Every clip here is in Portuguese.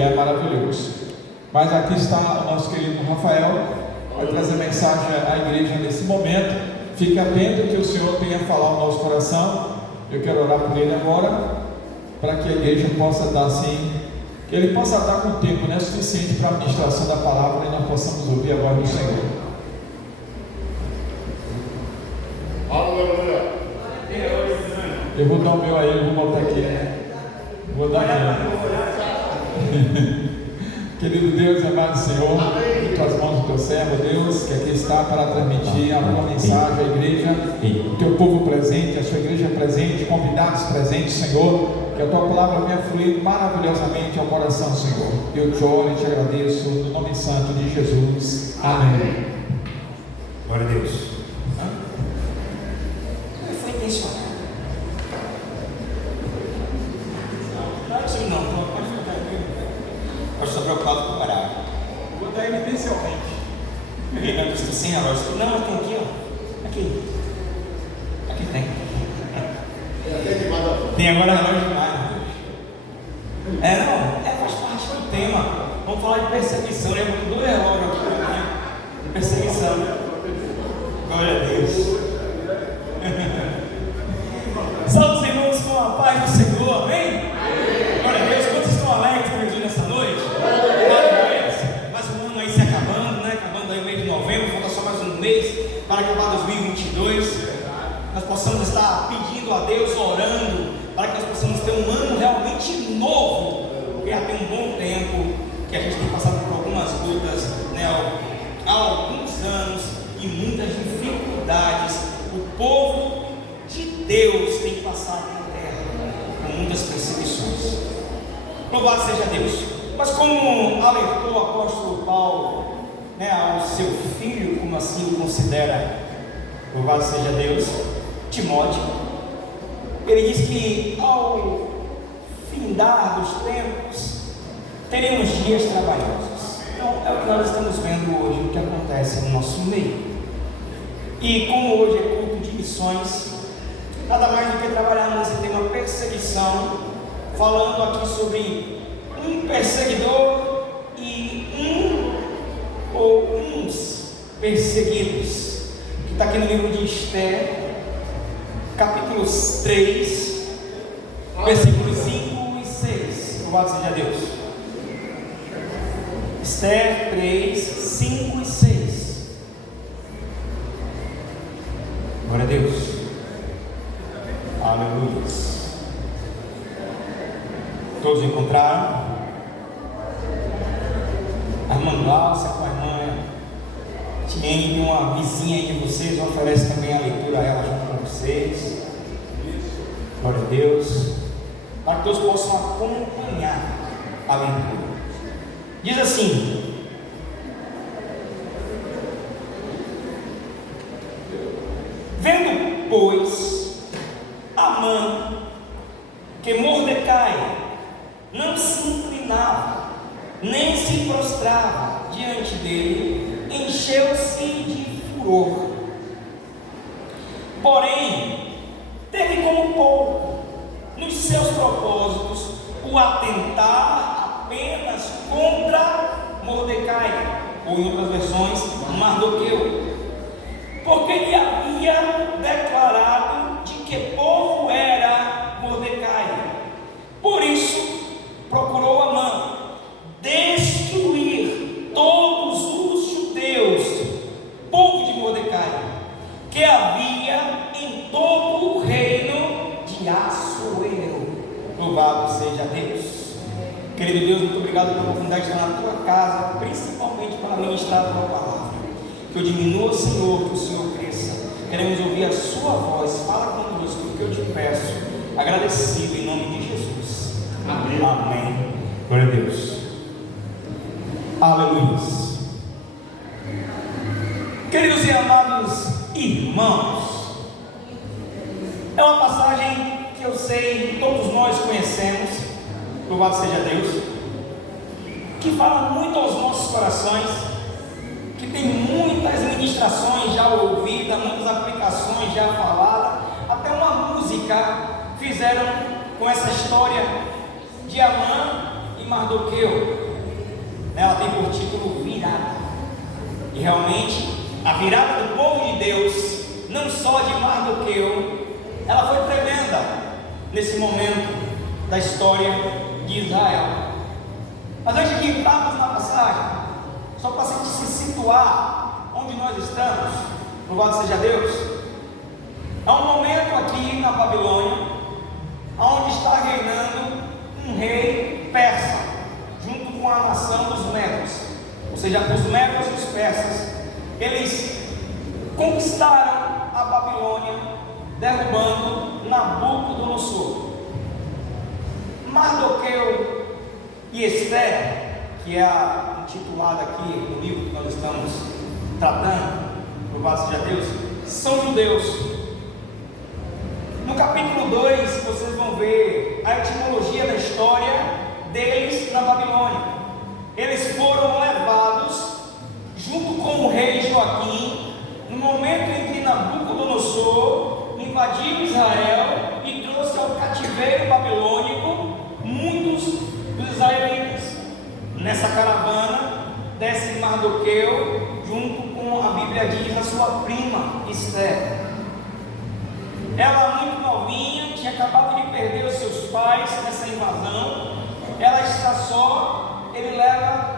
Ele é maravilhoso. Mas aqui está o nosso querido Rafael, vai trazer mensagem à igreja nesse momento. Fique atento que o Senhor tenha falado no nosso coração. Eu quero orar por ele agora, para que a igreja possa dar assim, que ele possa dar com tempo, né, suficiente para a ministração da palavra e nós possamos ouvir agora do Senhor. Aleluia. Eu vou dar o meu aí, eu vou botar aqui. Vou dar aqui. Querido Deus, amado Senhor, fica as mãos do teu servo, Deus, que aqui está para transmitir a tua mensagem à igreja, o teu povo presente, a sua igreja presente, convidados presentes, Senhor, que a tua palavra venha fluir maravilhosamente ao coração, Senhor. Eu te oro e te agradeço no nome santo de Jesus. Amém. Glória a Deus. Foi intencional. Eu estou preocupado com o horário. Vou botar ele intencionalmente. Eu estou sem relógio. Não, tem aqui, ó. Aqui. Aqui tem. Tem agora relógio demais. Faz parte do tema. Vamos falar de perseguição. Eu vou dois relógios aqui para mim. Perseguição. Glória a Deus. Salve os irmãos com a paz do Senhor. Amém? Glória a Deus. Quantos estão alegres por Jesus nessa noite? Mais um ano aí se acabando, né? Acabando aí o mês de novembro, falta só mais um mês para acabar 2022. Nós possamos estar pedindo a Deus, orando, para que nós possamos ter um ano realmente novo, porque já tem um bom tempo que a gente tem passado por algumas lutas, né? Há alguns anos e muitas dificuldades. O povo de Deus tem passado na terra com muitas perseguições. Louvado seja Deus. Mas como alertou o apóstolo Paulo, né, ao seu filho, como assim o considera, louvado seja Deus, Timóteo, ele diz que ao findar dos tempos teremos dias trabalhosos. Então é o que nós estamos vendo hoje, o que acontece no nosso meio. E como hoje é culto de missões, nada mais do que trabalhar nesse tema perseguição, falando aqui sobre um perseguidor e uns perseguidos, que está aqui no livro de Esther, capítulo 3, versículos 5 e 6. Louvado seja Deus. Esther 3, 5 e 6. Glória a Deus. Aleluia. Todos encontraram? A irmã Glaucia com a irmã Tiene, tem uma vizinha aí de vocês, oferece também a leitura a ela junto com vocês. Glória a Deus. Para que todos possam acompanhar a leitura. Diz assim: vendo, pois, Amã que Mordecai não se inclinava, nem se prostrava diante dele, encheu-se de furor. Porém, teve como pouco nos seus propósitos o atentar apenas contra Mordecai, ou em outras versões, Mardoqueu, porque lhe havia declarado de que povo era Mordecai. Por isso, procurou Amã destruir todos os judeus, povo de Mordecai, que havia em todo o reino de Assuero. Louvado seja Deus. Querido Deus, muito obrigado pela oportunidade de estar na tua casa, principalmente para ministrar a tua palavra. Que eu diminua, Senhor, que o Senhor cresça. Queremos ouvir a sua voz. Fala conosco, que eu te peço, agradecido em nome de Jesus. Amém. Amém. Glória a Deus. Aleluia. Queridos e amados irmãos, é uma passagem que eu sei todos nós conhecemos, louvado seja Deus, que fala muito aos nossos corações, que tem muitas ministrações já ouvidas, muitas aplicações já faladas, até uma música fizeram com essa história de Amã e Mardoqueu, ela tem por título Virada. E realmente, a virada do povo de Deus, não só de Mardoqueu, ela foi tremenda nesse momento da história de Israel. Mas antes de entrarmos na passagem, só para se situar onde nós estamos, louvado seja Deus, há um momento aqui na Babilônia, onde está reinando um rei persa, junto com a nação dos medos, ou seja, os medos e os persas. Eles conquistaram a Babilônia, derrubando Nabucodonosor. Mardoqueu e Esther, que é a intitulada aqui no livro que nós estamos tratando, louvado seja Deus, são judeus. No capítulo 2, vocês vão ver a etimologia da história deles na Babilônia. Eles foram levados, junto com o rei Joaquim, no momento em que Nabucodonosor invadiu Israel e trouxe ao cativeiro babilônico muitos dos israelitas. Nessa caravana desce Mardoqueu, junto com, a Bíblia diz, a sua prima Esther. Ela, muito novinha, tinha acabado de perder os seus pais nessa invasão. Ela está só, ele leva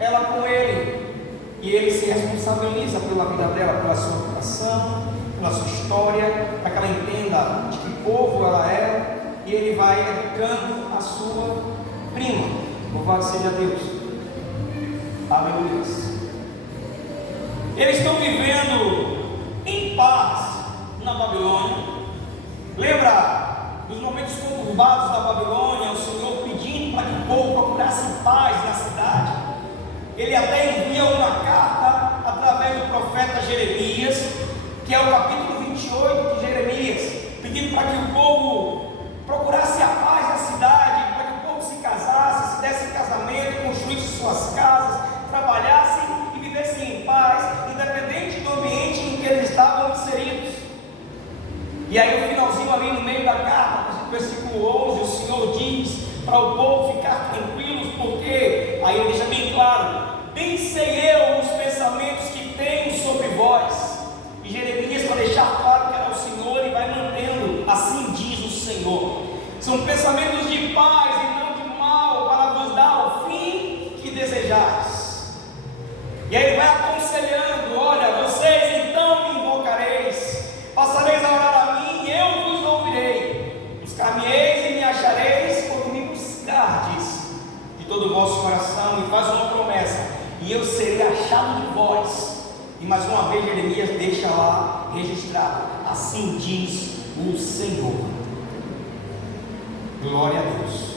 ela com ele, e ele se responsabiliza pela vida dela, pela sua educação, pela sua história, para que ela entenda de que povo ela é, e ele vai educando a sua prima. Louvado seja Deus. Aleluia. Eles estão vivendo em paz na Babilônia. Lembra dos momentos conturbados da Babilônia, o Senhor pedindo para que o povo procurasse paz na cidade? Ele até envia uma carta através do profeta Jeremias, que é o capítulo 28 de Jeremias, pedindo para que o povo procurasse a paz na cidade, para que o povo se casasse, se desse casamento, construísse suas casas, trabalhassem e vivessem em paz, independente do ambiente em que eles estavam inseridos. E aí no finalzinho ali no meio da carta, no versículo 11, o Senhor diz para o povo ficar tranquilos, porque aí ele deixa bem claro: bem sei eu os pensamentos que tenho sobre vós. E Jeremias, para deixar claro que era o Senhor, ele vai mantendo: assim diz o Senhor, são pensamentos de paz e não de mal, para vos dar o fim que desejais. E aí ele vai aconselhando: olha, vocês então me invocareis, passareis a orar a mim, eu vos ouvirei, buscar-me-eis e me achareis quando me buscardes de todo o vosso coração. E faz uma promessa: e eu serei achado de vós. E mais uma vez Jeremias deixa lá registrado: assim diz o Senhor. Glória a Deus.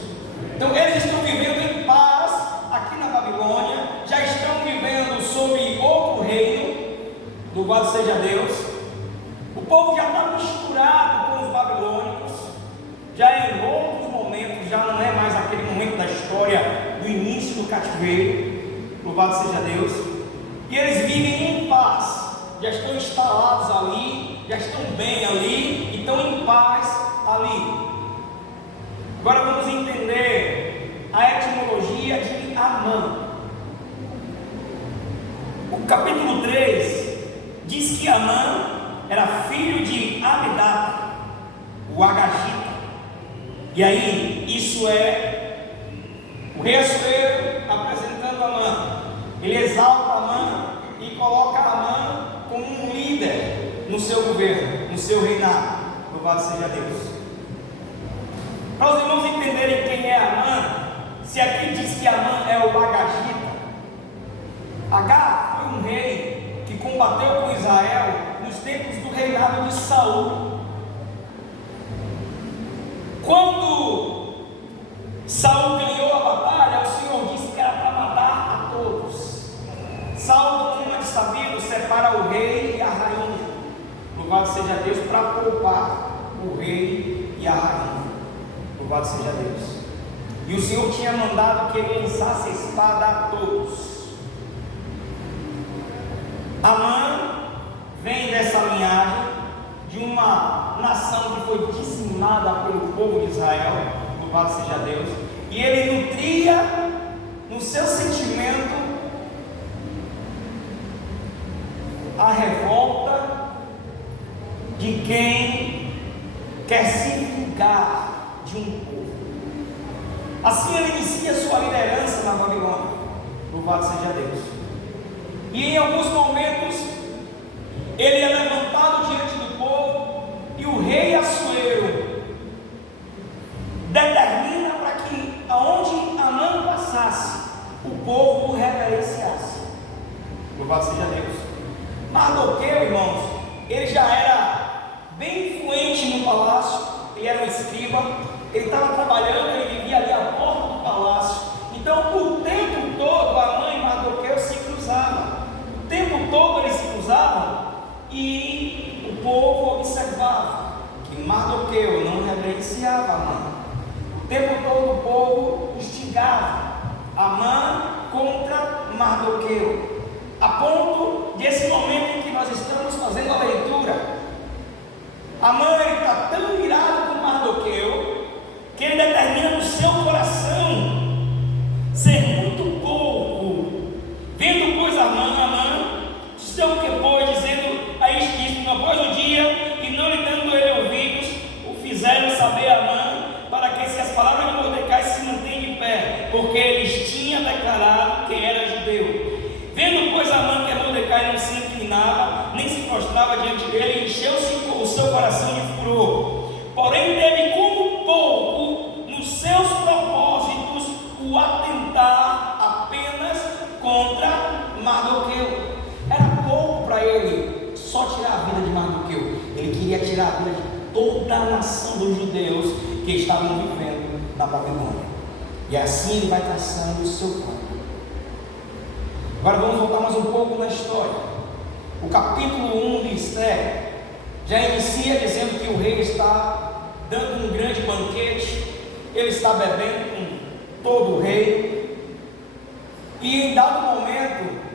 Então eles estão vivendo em paz aqui na Babilônia, já estão vivendo sob outro reino, louvado seja Deus. O povo já está misturado com os babilônicos, já em outros momentos, já não é mais aquele momento da história do início do cativeiro, louvado seja Deus. E eles vivem em paz, já estão instalados ali, já estão bem ali, e estão em paz ali. Agora vamos entender a etimologia de Amã. O capítulo 3 diz que Amã era filho de Amidata, o Agagita. E aí, isso é o rei Assuero apresentando Amã. Ele exalta Amã e coloca Amã como um líder no seu governo, no seu reinado. Louvado seja Deus. Para os irmãos entenderem quem é Amã, se aqui diz que Amã é o Agagita, Agá foi um rei que combateu com Israel nos tempos do reinado de Saul. Quando Saul ganhou a batalha, o Senhor disse que era para matar a todos. Saul, como é sabido, separa o rei e a rainha. Louvado seja Deus, para poupar o rei e a rainha. Louvado seja Deus. E o Senhor tinha mandado que ele lançasse a espada a todos. Amã vem dessa linhagem de uma nação que foi dizimada pelo povo de Israel. Louvado seja Deus. e ele nutria no seu sentimento a revolta de quem quer se vingar de um povo. Assim ele inicia sua liderança na Babilônia. Louvado seja Deus. E em alguns momentos ele é levantado diante do povo, e o rei Assuero determina para que aonde Amã passasse, o povo o reverenciasse. Louvado seja Deus. Mardoqueu, irmãos, ele já era bem influente no palácio, ele era um escriba, ele estava trabalhando, ele vivia ali à porta do palácio. Então, o tempo todo, Amã e Mardoqueu se cruzavam. O tempo todo eles se cruzavam, e o povo observava que Mardoqueu não reverenciava Amã. O tempo todo o povo instigava Amã contra Mardoqueu, a ponto desse momento em que nós estamos fazendo a leitura, Amã está tão irado com Mardoqueu, que ele determina no seu coração ser muito pouco. Vendo, pois, Amã, seu que pôs, dizendo a isto, após o dia, e não lhe dando ele ouvidos, o fizeram saber a Amã, para que se as palavras de Mordecai se mantêm de pé, porque eles tinham declarado que era judeu. Vendo, pois, Amã que Mordecai não se inclinava, nem se prostrava diante dele, encheu-se o seu coração de furor. Porém, teve como pouco nos seus propósitos o atentar apenas contra Mardoqueu. Era pouco para ele só tirar a vida de Mardoqueu. Ele queria tirar a vida de toda a nação dos judeus que estavam vivendo na Babilônia. E assim ele vai traçando o seu plano. Agora vamos voltar mais um pouco na história. O capítulo 1 de Esther já inicia dizendo que o rei está dando um grande banquete, ele está bebendo com todo o rei, e em dado momento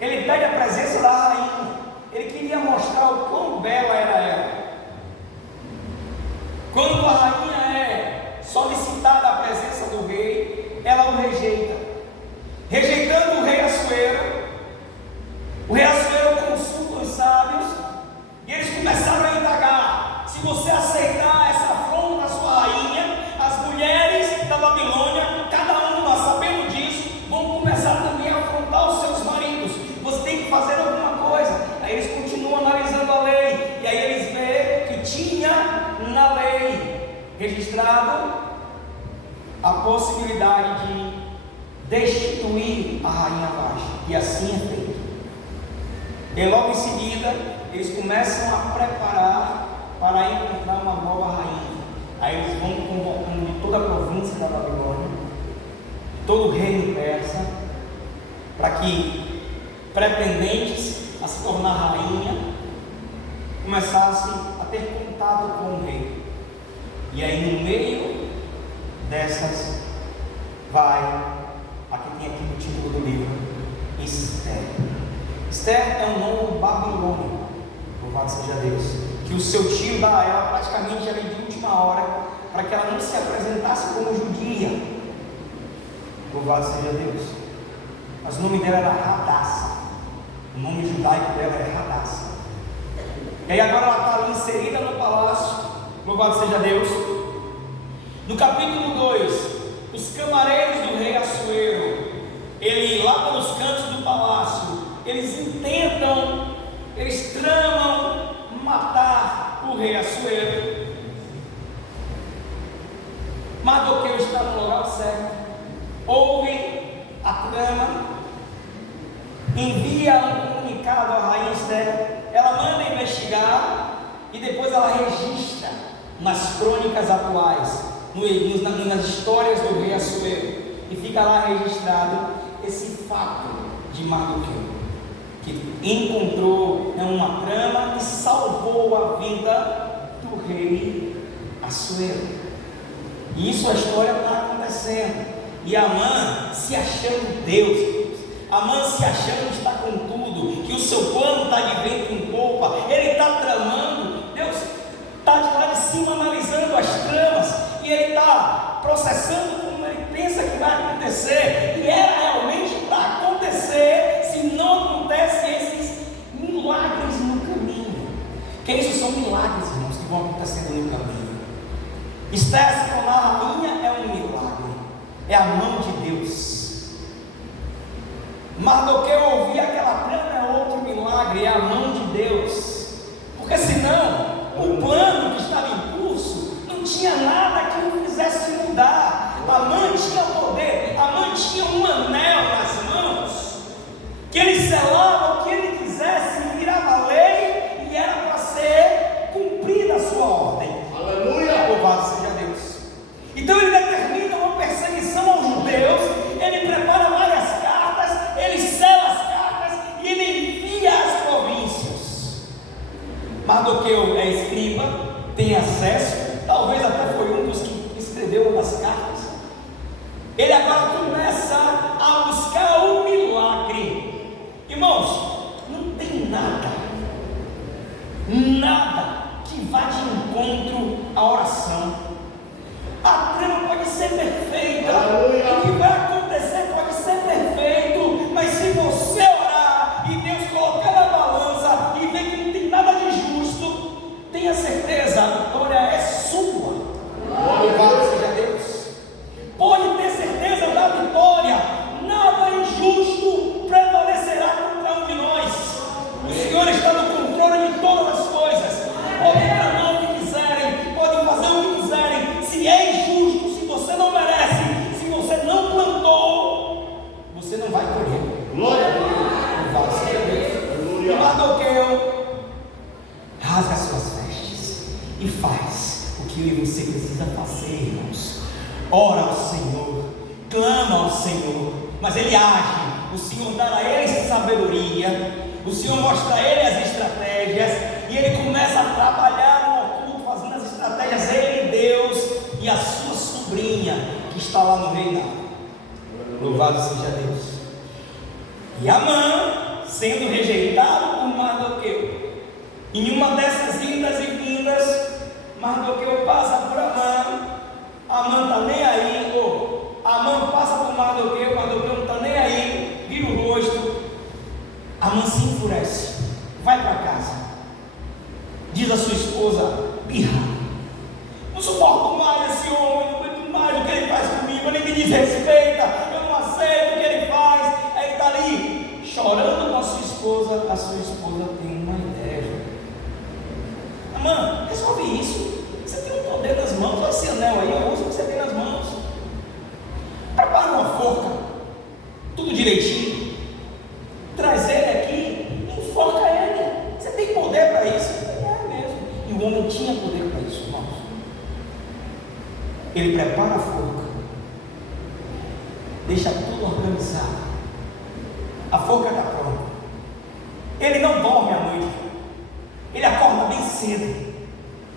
ele pede a presença da rainha. Ele queria mostrar o quão bela era ela. Quando a rainha é solicitada a presença do rei, ela o rejeita. Rejeitando o rei Assuero, o rei Assuero consulta os sábios, e eles começaram a indagar: se você aceitar essa afronta da sua rainha, as mulheres da Babilônia, cada uma sabendo disso, vão começar também a afrontar os seus maridos. Você tem que fazer alguma coisa. Aí eles continuam analisando a lei, e aí eles veem que tinha na lei registrado a possibilidade de destituir a rainha Vasti, e assim é feito. E logo em seguida eles começam a preparar para encontrar uma nova rainha. Aí eles vão convocando de toda a província da Babilônia, todo o reino persa, para que pretendentes a se tornar rainha começassem a ter contato com o rei. E aí no meio dessas aqui tem aqui o título do livro, Esther. Esther é um nome babilônico, louvado seja Deus, que o seu tio dá a ela praticamente ali de última hora, para que ela não se apresentasse como judia. Louvado seja Deus. Mas o nome dela era Radassa. O nome judaico dela é Radassa. E aí agora ela está ali inserida no palácio. Louvado seja Deus. No capítulo 2, os camareiros do rei Assuero, ele lá pelos cantos do palácio, eles tramam matar o rei Assuero. Mardoqueu está no lugar certo, ouve a trama, envia um comunicado à rainha Esther, ela manda investigar e depois ela registra nas crônicas atuais, nas histórias do rei Assuero, e fica lá registrado esse fato de Mardoqueu, que encontrou uma trama e salvou a vida do rei Assuero. E isso, a história está acontecendo, e Amã se achando Deus, Amã se achando que está com tudo, que o seu plano está de vento em polpa, ele está tramando, Deus está de lá de cima analisando as tramas, e ele está processando como ele pensa que vai acontecer, e era realmente para acontecer, se não acontecem esses milagres no caminho. Que isso são milagres, irmãos, que vão acontecendo no caminho. Esther se tornar rainha é um milagre, é a mão de Deus. Mardoqueu ouvir aquela trama é outro milagre, é a mão de Deus. Porque senão, o plano que estava em curso não tinha nada que o fizesse mudar. Amã tinha poder, Amã tinha um anel nas mãos, que ele selava o que ele quisesse, virava lei e era para ser cumprida a sua ordem. Aleluia! Louvado seja Deus. Então ele determina uma perseguição aos judeus, ele prepara várias cartas, ele sela as cartas e ele envia às províncias. Mardoqueu é escriba, tem acesso, talvez até foi um dos que escreveu uma das cartas. Ele agora começa a buscar o milagre. Irmãos, não tem nada que vá de encontro à oração. A trama pode ser perfeita, o que vai acontecer pode ser perfeito, mas se você orar e Deus colocar na balança e ver que não tem nada de justo, tenha certeza, a vitória é sua. Louvado seja Deus. Pode ter certeza da vitória, nada injusto prevalecerá contra um de nós. O Senhor está no controle de todas as coisas. Podem tramar o que quiserem, podem fazer o que quiserem. Se é injusto, se você não merece, se você não plantou, você não vai colher. Glória a Deus. Louvado seja Deus. E Mardoqueu rasga suas vestes e faz o que eu e você precisa fazer, irmãos. Ora ao Senhor, clama ao Senhor, mas ele age. O Senhor dá a ele sabedoria, o Senhor mostra a ele as estratégias, e ele começa a trabalhar no oculto, fazendo as estratégias, ele, Deus e a sua sobrinha que está lá no reinado. Louvado seja Deus. E Amã, sendo rejeitado por Mardoqueu, em uma dessas idas e vindas, Mardoqueu passa por Amã. Amã está nem aí, Amã passa por Mardoqueu, Mardoqueu não está nem aí, vira o rosto. Amã se enfurece, vai para casa, diz a sua esposa, birra, não suporto mais esse homem, não aguento mais o que ele faz comigo, ele me desrespeita, eu não aceito o que ele faz. Aí ele está ali, chorando com a sua esposa tem uma ideia. Amã, resolve isso. Você tem um poder nas mãos, olha esse anel aí, usa o que você tem nas mãos. Prepara uma forca, tudo direitinho, traz ele aqui, enforca ele. Você tem poder para isso? É mesmo. E o homem tinha poder para isso, irmãos. Ele prepara a forca, deixa tudo organizado. A forca está pronta. Ele não dorme à noite, ele acorda bem cedo.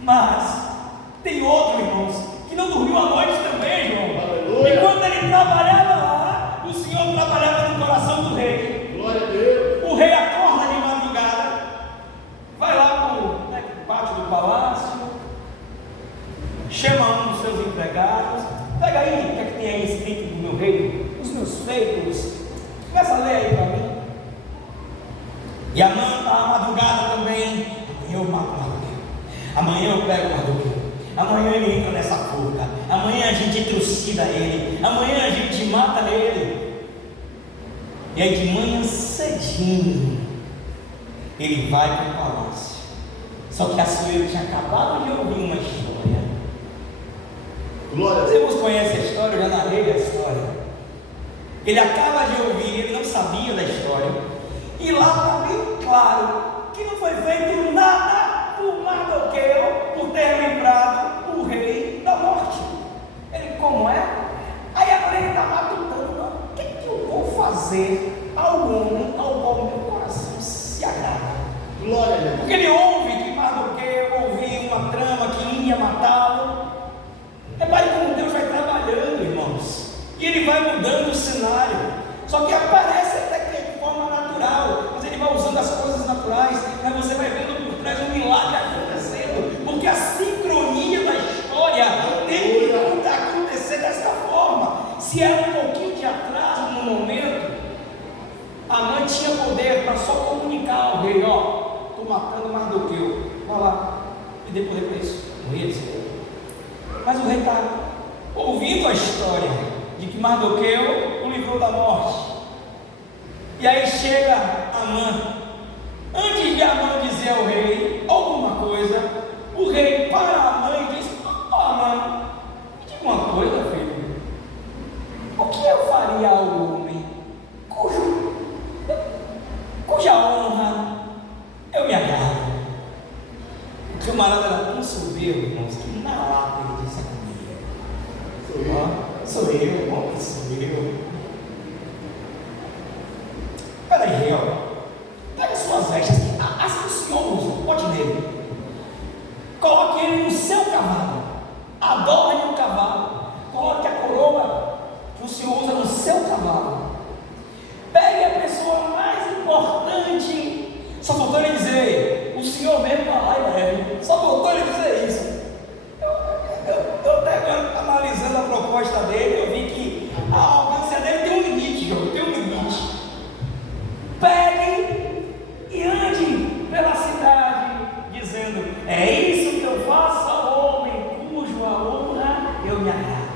Mas tem outro, irmãos, que não dormiu à noite também, irmão. Aleluia. Enquanto ele trabalhava lá, o Senhor trabalhava no coração do rei. Glória a Deus. O rei acorda de madrugada, vai lá para o pátio do palácio, chama um dos seus empregados, pega aí o que é que tem aí escrito do meu rei, os meus feitos, começa a ler aí para mim. E Amã está à madrugada também. Amanhã eu mato Mardoqueu, amanhã eu pego Mardoqueu, amanhã ele entra nessa forca, amanhã a gente trucida ele, amanhã a gente mata ele. E aí de manhã cedinho ele vai para o palácio. Só que a Sueli tinha acabado de ouvir uma história. Glória a Os Deus. irmãos conhecem a história, eu já narrei a história. Ele acaba de ouvir, ele não sabia da história. E lá está bem claro que não foi feito nada por Mardoqueu por ter lembrado o rei da morte. Ele, como é? Aí agora ele está matutando. O que eu vou fazer ao homem ao qual meu coração se agrada? Glória a Deus. Porque ele ouve que Mardoqueu ouvia uma trama que ia matá-lo. Repare como Deus vai trabalhando, irmãos, e ele vai mudando o cenário. Só que aparece até que de forma natural, mas ele vai usando as coisas naturais, mas você vai vendo por trás um milagre acontecendo, porque a sincronia da história tem que acontecer dessa forma. Se dê poder para isso. O rei disse. Mas o rei está ouvindo a história de que Mardoqueu o livrou da morte. E aí chega Amã. Antes de Amã dizer ao rei alguma coisa, o rei para Amã e diz: Amã, me diga uma coisa, filho. O que eu faria ao homem cuja honra eu me agrado? O camarada era tão soberbo, irmãos, que na lata ele disse comigo: sou eu, homem, sou eu. Peraí, rei, pega suas vestes, as que o senhor usa, bote nele, coloque ele no seu cavalo, adorne o cavalo, coloque a coroa que o senhor usa no seu cavalo, pegue a pessoa mais importante. Só faltou ele dizer: o senhor mesmo vai lá e leve. Só faltou ele dizer isso. Eu até agora, analisando a proposta dele, eu vi que a arrogância dele tem um limite, João, tem um limite. Pegue e ande pela cidade dizendo: é isso que eu faço ao homem cuja honra eu me agrado.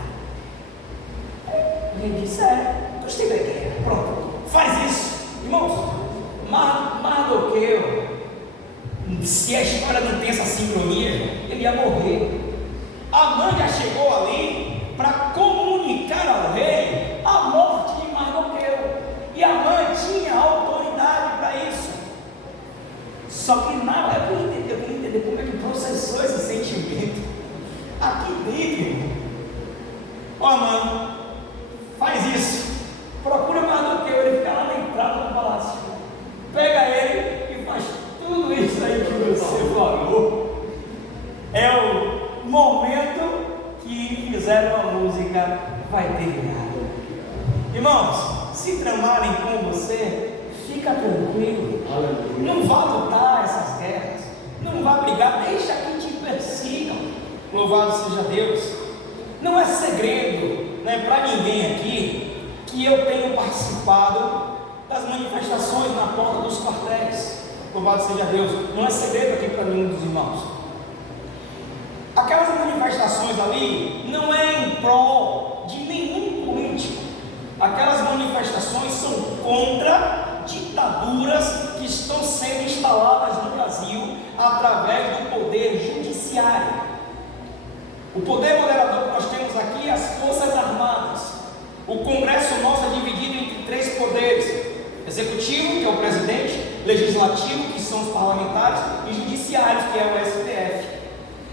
Ele disse: gostei da ideia, pronto, faz isso. Irmãos, Mardoqueu, se a história não tem essa sincronia, ele ia morrer. Amã já chegou ali para comunicar ao rei a morte de Mardoqueu, e Amã tinha autoridade para isso. Só que na época eu queria entender como é que processou esse sentimento aqui dentro, irmão. Amã, faz isso, procura Mardoqueu, ele fica lá na entrada do palácio, pega ele e faz tudo isso aí que você falou. É o momento que fizeram a música Vai Terminar. Irmãos, se tramarem com você, fica tranquilo. Não vá lutar essas guerras, não vá brigar, deixa que te persigam. Louvado seja Deus. Não é segredo, né, para ninguém aqui, que eu tenho participado das manifestações na porta dos quartéis. Louvado seja Deus. Não é segredo aqui para nenhum dos irmãos. Aquelas manifestações ali não é em prol de nenhum político. Aquelas manifestações são contra ditaduras que estão sendo instaladas no Brasil através do poder judiciário. O poder moderador que nós temos aqui é as Forças Armadas. O Congresso nosso é dividido entre 3 poderes: executivo, que é o presidente, legislativo, que são os parlamentares, e judiciário, que é o STF.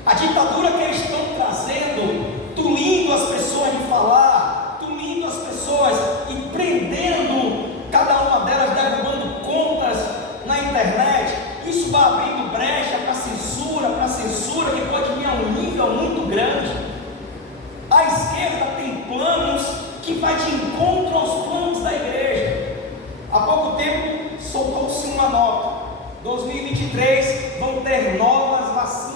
A ditadura que eles estão trazendo, tolindo as pessoas de falar, tolindo as pessoas e prendendo cada uma delas, derrubando contas na internet, isso vai abrindo brecha para censura que pode vir a um nível muito grande. A esquerda tem planos que vai de encontro aos planos da igreja. Há pouco tempo soltou-se uma nota: 2023 vão ter novas vacinas,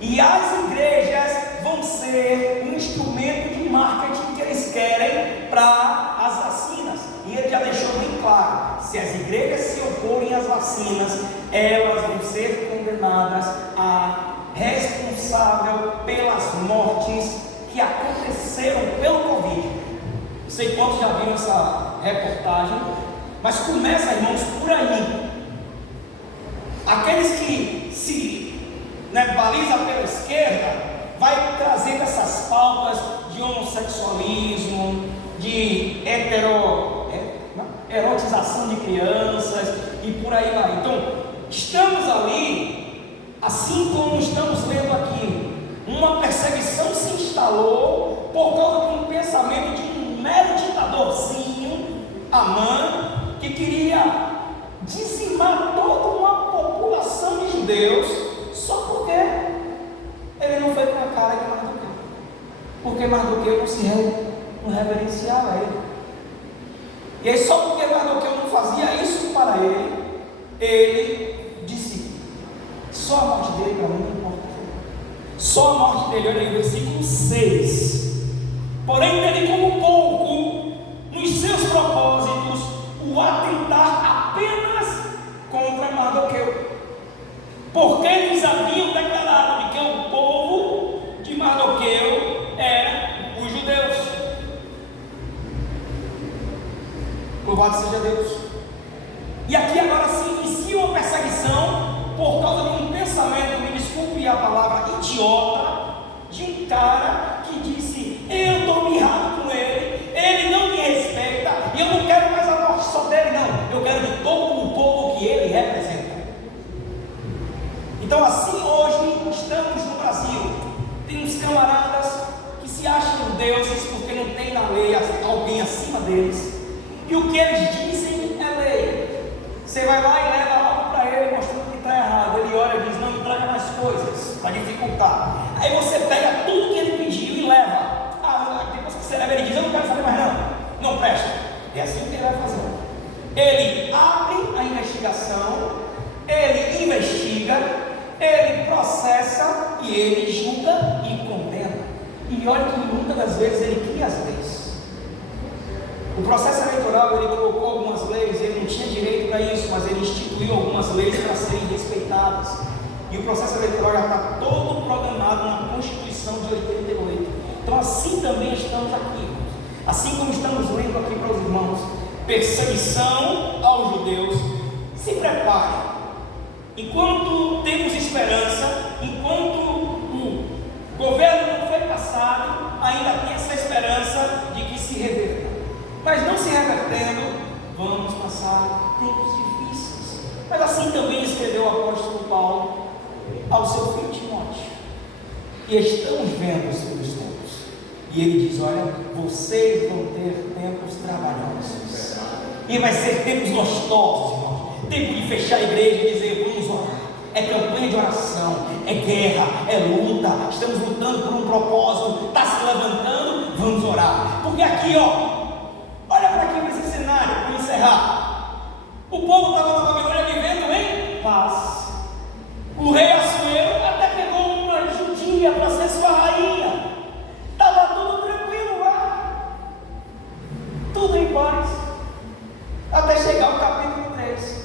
e as igrejas vão ser um instrumento de marketing que eles querem para as vacinas. E ele já deixou bem claro: se as igrejas se oporem às vacinas, elas vão ser condenadas a responsável pelas mortes que aconteceram pelo Covid. Não sei quantos já viram essa reportagem, mas começa, irmãos, por aí. Aqueles que se baliza pela esquerda vai trazendo essas pautas de homossexualismo, de erotização de crianças e por aí vai. Então, estamos ali, assim como estamos lendo aqui, uma perseguição se instalou por causa de um pensamento de um mero ditadorzinho, Amã, que queria dizimar toda uma população de judeus só porque ele não foi com a cara de Mardoqueu, porque Mardoqueu não reverenciava ele. E aí, só porque Mardoqueu não fazia isso para ele, ele disse: só a morte dele para mim não importa. Só a morte dele, olha aí, versículo 6. Porém, teve como pouco nos seus propósitos o atentar apenas contra Mardoqueu, porque eles haviam declarado Louvado seja Deus. E aqui agora se inicia uma perseguição por causa de um pensamento, me desculpe a palavra, idiota, de um cara que disse: eu estou mirrado com ele não me respeita, e eu não quero mais a morte só dele, não, eu quero de todo o povo que ele representa. Então, assim, hoje estamos no Brasil. Tem uns camaradas que se acham deuses porque não tem na lei alguém acima deles, e o que eles dizem é lei. Você vai lá e leva algo para ele mostrando que está errado, ele olha e diz: não, me traga mais coisas para dificultar. Aí você pega tudo que ele pediu e leva. Depois que você leva, ele diz: eu não quero saber mais não presta. É assim que ele vai fazer. Ele abre a investigação, ele investiga, ele processa e ele julga e condena. E olha que muitas das vezes ele cria as leis. O processo eleitoral, ele colocou algumas leis, ele não tinha direito para isso, mas ele instituiu algumas leis para serem respeitadas. E o processo eleitoral já está todo programado na Constituição de 88. Então assim também estamos aqui. Assim como estamos lendo aqui para os irmãos, perseguição aos judeus. Se prepare. Enquanto temos esperança, enquanto o governo não foi passado, ainda tem essa esperança de que se reverta. Mas não se revertendo, vamos passar tempos difíceis. Mas assim também escreveu o apóstolo Paulo ao seu filho Timóteo. E estamos vendo os seus tempos. E ele diz: olha, vocês vão ter tempos trabalhosos. E vai ser tempos gostosos, irmãos. Tempo de fechar a igreja e dizer: vamos orar. É campanha de oração, é guerra, é luta. Estamos lutando por um propósito. Está se levantando, vamos orar. Porque aqui, olha para aqui, para esse cenário, para encerrar. O povo estava na Babilônia vivendo em paz. O rei Assuero até pegou uma judia para ser sua rainha. Estava tudo tranquilo lá, tudo em paz, até chegar o capítulo 3.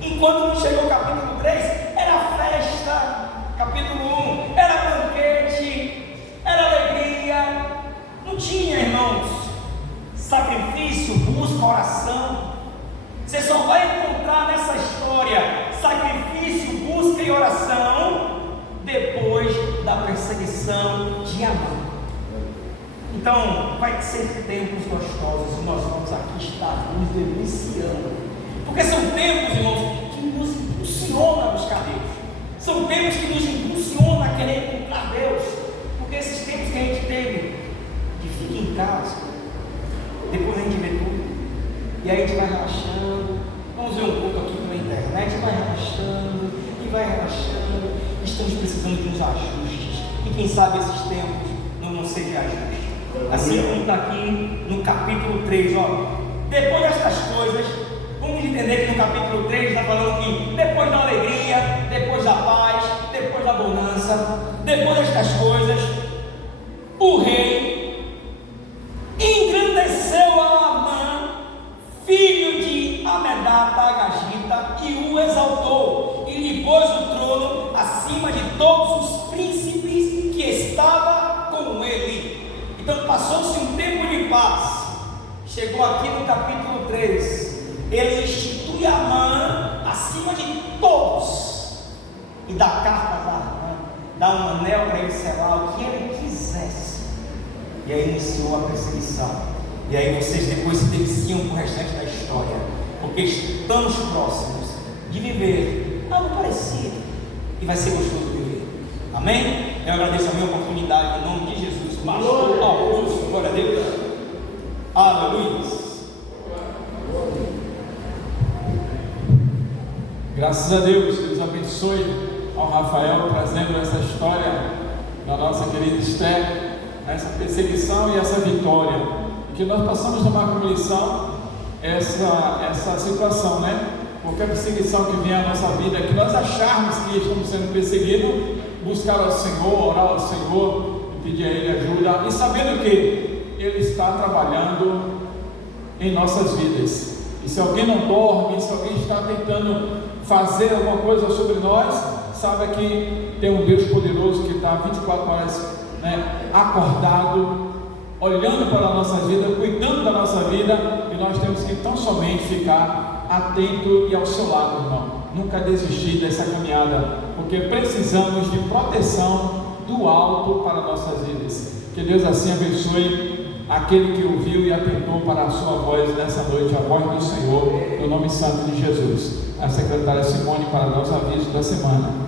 Enquanto não chegou o capítulo 3, era festa. Capítulo 1 era banquete, era alegria. Não tinha, irmãos, sacrifício, busca, oração. Você só vai encontrar nessa história sacrifício, busca e oração depois da perseguição de Amã. Então, vai ser tempos gostosos, e nós vamos aqui estar nos deliciando, porque são tempos, irmãos, que nos impulsionam a buscar Deus, são tempos que nos impulsionam a querer encontrar Deus, porque esses tempos que a gente teve, de fica em casa, depois a gente vê tudo, e aí a gente vai relaxando, vamos ver um pouco aqui pela internet, vai relaxando, e vai relaxando, estamos precisando de uns ajustes, e quem sabe esses tempos não sejam ajustes. Assim como está aqui no capítulo 3, depois destas coisas, vamos entender que no capítulo 3 está falando que depois da alegria, depois da paz, depois da bonança, depois destas coisas, o rei engrandeceu a Amã, filho de Amedata Agagita, e o exaltou, e lhe pôs o trono acima de todos os príncipes que estava com ele. Então passou-se um tempo de paz. Chegou aqui no capítulo 3. Ele institui Amã acima de todos. E dá cartas a Amã, dá um anel para ele selar o que ele quisesse. E aí iniciou a perseguição. E aí vocês depois se deliciam com o restante da história. Porque estamos próximos de viver algo parecido. E vai ser gostoso viver. Amém? Eu agradeço a minha oportunidade em nome de Jesus. Pastor Augusto, glória a Deus. Aleluia. Graças a Deus, que Deus abençoe ao Rafael trazendo essa história da nossa querida Esther, essa perseguição e essa vitória. E que nós possamos tomar como lição essa situação, né? Qualquer perseguição que venha à nossa vida, que nós acharmos que estamos sendo perseguidos, buscar ao Senhor, orar ao Senhor, pedir a Ele ajuda, e sabendo que Ele está trabalhando em nossas vidas. E se alguém não dorme, se alguém está tentando fazer alguma coisa sobre nós, saiba que tem um Deus poderoso que está 24 horas, né, acordado, olhando para a nossa vida, cuidando da nossa vida, e nós temos que tão somente ficar atento e ao seu lado, irmão. Nunca desistir dessa caminhada, porque precisamos de proteção do alto para nossas vidas. Que Deus assim abençoe aquele que ouviu e atentou para a sua voz nessa noite, a voz do Senhor, no nome santo de Jesus. A secretária Simone para dar os avisos da semana.